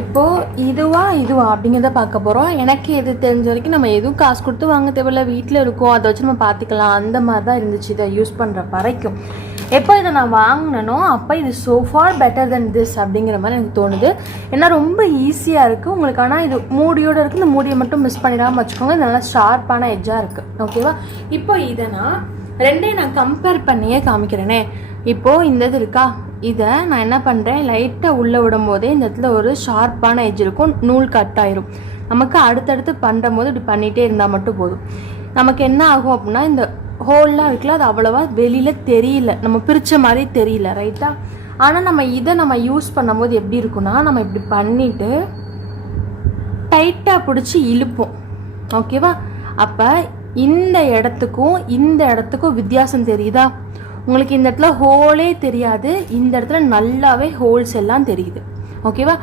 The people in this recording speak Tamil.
இப்போது இதுவா அப்படிங்கிறத பார்க்க போகிறோம். எனக்கு எது தெரிஞ்ச வரைக்கும் நம்ம எதுவும் காசு கொடுத்து வாங்க தேவையில்ல, வீட்டில் இருக்கும், அதை வச்சு நம்ம பார்த்துக்கலாம். அந்த மாதிரி தான் இருந்துச்சு இதை யூஸ் பண்ணுற வரைக்கும். எப்போ இதை நான் வாங்கினனோ அப்போ இது so for better then this அப்படிங்கிற மாதிரி எனக்கு தோணுது. ஏன்னா ரொம்ப ஈஸியாக இருக்குது உங்களுக்கு. ஆனால் இது மூடியோடு இருக்குது, இந்த மூடியை மட்டும் மிஸ் பண்ணிடாமல் வச்சுக்கோங்க. இது நல்லா ஷார்ப்பான எட்ஜாக இருக்குது. ஓகேவா? இப்போ இதை ரெண்டையும் நான் கம்பேர் பண்ணியே காமிக்கிறேனே. இப்போது இந்த இது இருக்கா, இதை நான் என்ன பண்ணுறேன், லைட்டாக உள்ளே விடும் போதே இந்த இடத்துல ஒரு ஷார்ப்பான எட்ஜ் இருக்கும், நூல் கட் ஆயிரும். நமக்கு அடுத்தடுத்து பண்ணுற போது இப்படி பண்ணிகிட்டே இருந்தால் மட்டும் போதும். நமக்கு என்ன ஆகும் அப்படின்னா, இந்த ஹோல்லாம் இருக்குல்ல, அது அவ்வளோவா வெளியில் தெரியல, நம்ம பிரித்த மாதிரி தெரியல, ரைட்டா? ஆனால் நம்ம இதை யூஸ் பண்ணும்போது எப்படி இருக்குன்னா, நம்ம இப்படி பண்ணிவிட்டு டைட்டாக பிடிச்சி இழுப்போம். ஓகேவா? அப்போ இந்த இடத்துக்கும் வித்தியாசம் தெரியுதா உங்களுக்கு? இந்த இடத்துல ஹோலே தெரியாது, இந்த இடத்துல நல்லாவே ஹோல்ஸ் எல்லாம் தெரியுது. ஓகேவா?